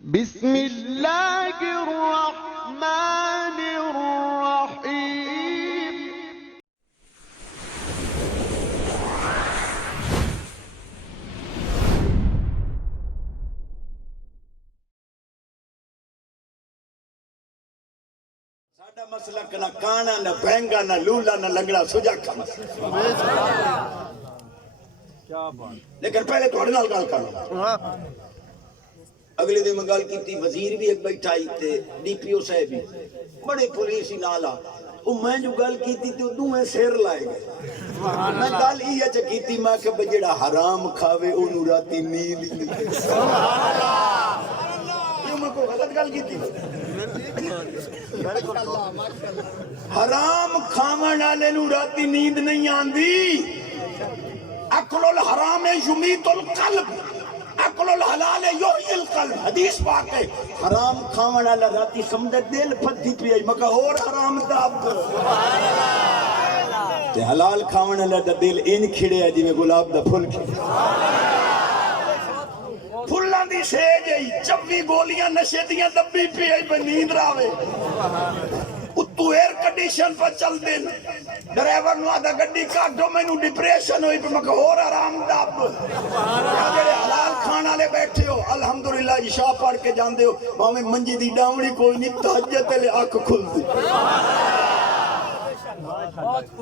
بسم اللہ الرحمن الرحیم۔ ساڈا مسلک نہ کانا نہ بہنگا نہ لولا نہ لنگڑا سجا کا مسلک، لیکن پہلے تھوڑے نال گل کرنا۔ اگلے دن میں گل کی وزیر بھی ایک بیٹھا ہی تے ڈی پی او صاحب بھی بڑے پولیس ہی نالا او میں جو گل کی تھی تو دوویں سر لائے گئے۔ میں گل ہی اچ کیتی میں کہ جڑا حرام کھاوے اونوں راتی نیند ہی نہیں۔ سبحان اللہ۔ یہ میں کو غلط گل کی تھی۔ حرام کھاون والے نوں راتی نیند نہیں آندی۔ اکل الحرام یمیت القلب، اکل الحلال یحیی القلب۔ حدیث پاک ہے حرام کھاون والا راتی سمجھے دل پھدی پئی مگر اور حرام داب کرو۔ تے حلال کھاون والا دا دل ان کھڑیا جویں گلاب دا پھل کھڑیا۔ پھلاں دی سیج ہے چوی گولیاں نشے دیاں دبی پئی نیند راوے۔ اتو ایئر کنڈیشن پر چل دین ڈرائیور نو آدھا گڈی کاٹو میں نو ڈپریشن ہوئی پہ مکہ اور آرام داب۔ جڑے حلال کھانا لے بیٹھے ہو الحمدللہ عشاء پڑھ کے جاندے ہو ہمیں منجی دی ڈاوڑی کوئی نہیں تہجد لے آنکھ کھل دی۔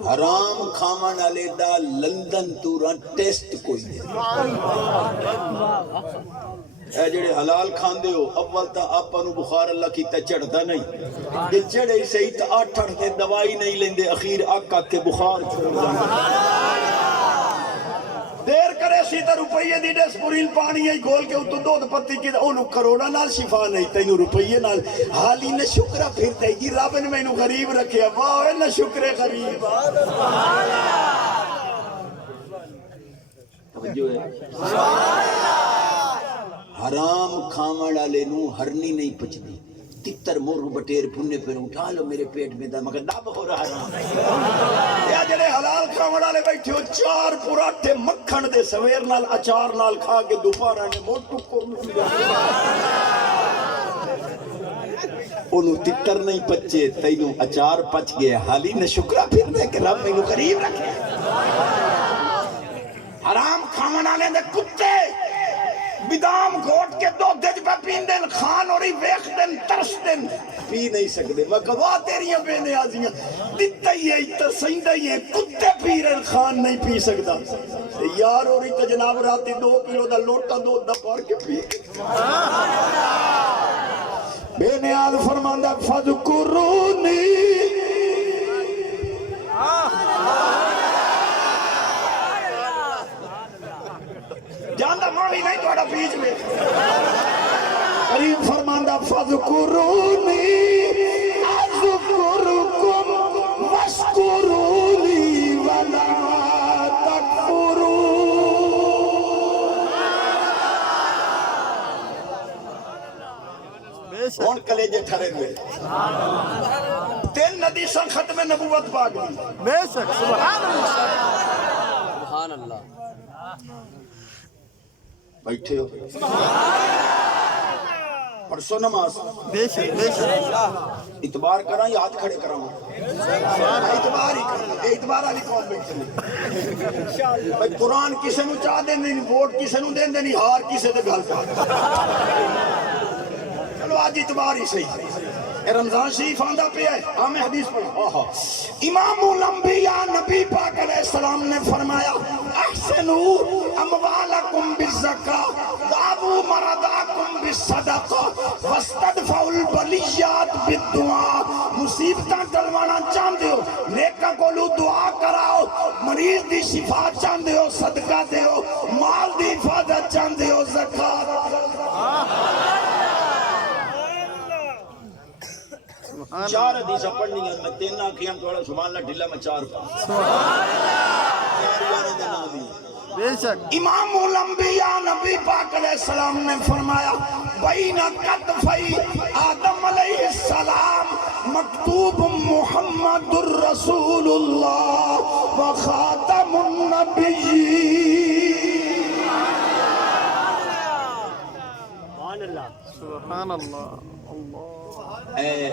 حرام کھاون والے دا لندن تورا ٹیسٹ کوئی نہیں۔ اے جڑے حلال کھاندے ہو اول تا آپا نو بخار اللہ کی تا چڑھتا نہیں، یہ چڑھے صحیح تا 8 دن دوائی نہیں لیندے اخیر آقا کے بخار چھوڑ جاندے۔ دیر کرے سی تا روپیے دی ڈسپوریل پانی ہے گھول کے اتو دودھ پتی کی اونو کروڑا نال شفا نہیں تینو روپیے نال حالی نہ شکرہ پھرتے جی رب نے میں نو غریب رکھے واہ نہ شکر غریب۔ توجہ ہے حرام کھاون والے نو ہرنی نہیں پچدی۔ تتر مرغ بٹیر پھنے پھر اٹھا لو میرے پیٹ میں دا مگر دب ہو رہا حرام۔ یا جڑے حلال کھاون والے بیٹھے ہو 4 پراٹھے مکھن دے سویر نال اچار نال کھا کے دوپہر نے موٹو کرن اونوں تتر نہیں پچے تینوں اچار پچ گئے حالی نہ شکرہ پھرنے کہ رب مینوں قریب رکھے۔ حرام کھاون والے دے کتے بدام گھوٹ کے دو دج پہ پین دن خان اور ویخ دن ترس دن پی نہیں سکتے۔ میں کہا تیریاں بے نیازیاں دیتا ہی ہے ترسیندہ ہی ہے کتے پیرن خان نہیں پی سکتا۔ یار اور ایتا جناب راتی 2 کلو دا لوٹا دو دا پار کے پی۔ بے نیاز فرماندہ فذکرونی جاندہ مامی نہیں توڑا بیچ میں۔ کریم فرماندہ فذکرونی اذکرکم واشکرونی ولا تکفرون۔ کون کلیجے ٹھرے ہوئے 3 ندیساں ختم نبوت پاک دی۔ بے شک سبحان اللہ سبحان اللہ۔ بیٹھے ہو پرسو نماز بے شک اتبار کرا یا ہاتھ کھڑے کراؤں اتبار ہی کرنا اتبار والی قوم بیٹھے بھائی قرآن کسے نو چاہ دیں نہیں ووٹ کسے نو دیں نہیں ہار کسے دے گھر پا چلو آج اتبار ہی صحیح۔ رمضان شریف آندہ پہ ہے ہمیں حدیث پڑھا امام الانبیاء نبی پاک علیہ السلام نے فرمایا احسنو اموالکم بالزکاة دعو مرداکم بالصدقہ واستدفعوا البلیات بالدعا۔ مصیبتاں ٹلوانا چاندے ہو نیکا کولو دعا کراؤ، مریض دی شفا چاندے ہو صدقہ دے ہو، مال دی حفاظت چاندے ہو زکاة۔ 4 حدیثہ پڑھنی ہیں میں 3 آنکھیں تھوڑا سبحان اللہ ڈھلا میں 4 امام الانبیاء نبی پاک علیہ السلام نے فرمایا بین کتفی آدم علیہ السلام مکتوب محمد الرسول اللہ و خاتم النبیین۔ سبحان اللہ اللہ اے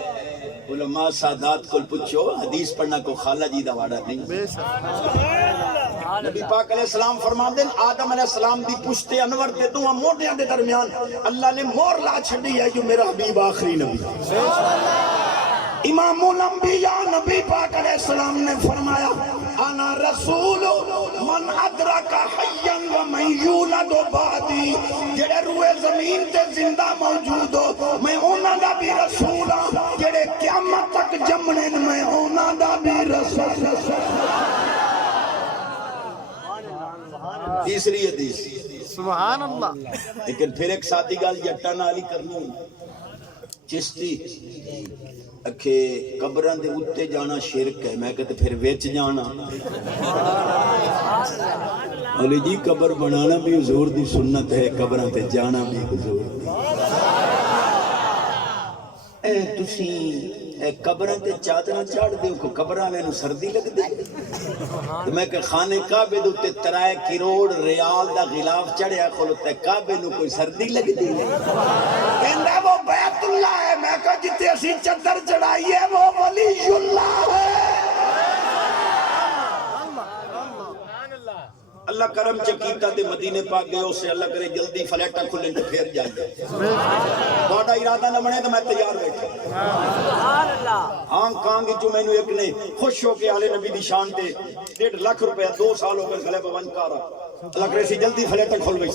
علماء سادات کو پوچھو حدیث پڑھنا کو خالہ جی دا واڑا نہیں. بے شک نبی پاک علیہ السلام فرماندے آدم علیہ السلام دی پشتے انور دے دو موڑیاں دے درمیان اللہ نے مور لا چھڑی ہے جو میرا حبیب آخری نبی. امام الانبیاء نبی پاک علیہ السلام نے فرمایا انا رسول من ادرک حیا و من یولد بعدی. جڑے روئے زمین تے زندہ موجود ہو میں انہاں دا بھی رسول ہاں. جڑے قیامت تک جمنے میں انہاں دا بھی رسول. تیسری حدیث سبحان اللہ. لیکن پھر ایک ساتھی گال جٹا نالی کرنی چشتی اکھے قبران دے اتے جانا شرک ہے. میں کہتے پھر ویچ جانا. علی جی قبر بنانا بھی حضور دی سنت ہے قبران تے جانا بھی حضور دی. اے تسی قبران تے چادرہ چاڑ دے کو قبران میں نو سردی لگ دے. تو میں کہ خانے کعبے دو تے 3 کروڑ ریال دا غلاف چڑھیا کھولتے کعبے نو کوئی سردی لگ دے. کہندہ وہ بیت اللہ ہے. میں کہا جتے اسی چدر چڑھائی ہے وہ ولی اللہ ہے. اللہ کرم چکیتا دے مدینے پاک گئے اسے اللہ کرے جلدی فلیٹا کھلیں تو پھر جائیں. بڑا ارادہ نہ بنے تو میں تیار بیٹھا. آنکھ کانگی جو میں نے ایک نے خوش ہو کے آلے نبی دی شان تے 1.5 لاکھ روپے 2 سال ہو گئے گلے پہ ونکارا. اللہ کرے سی جلدی فلیٹا کھل گئی.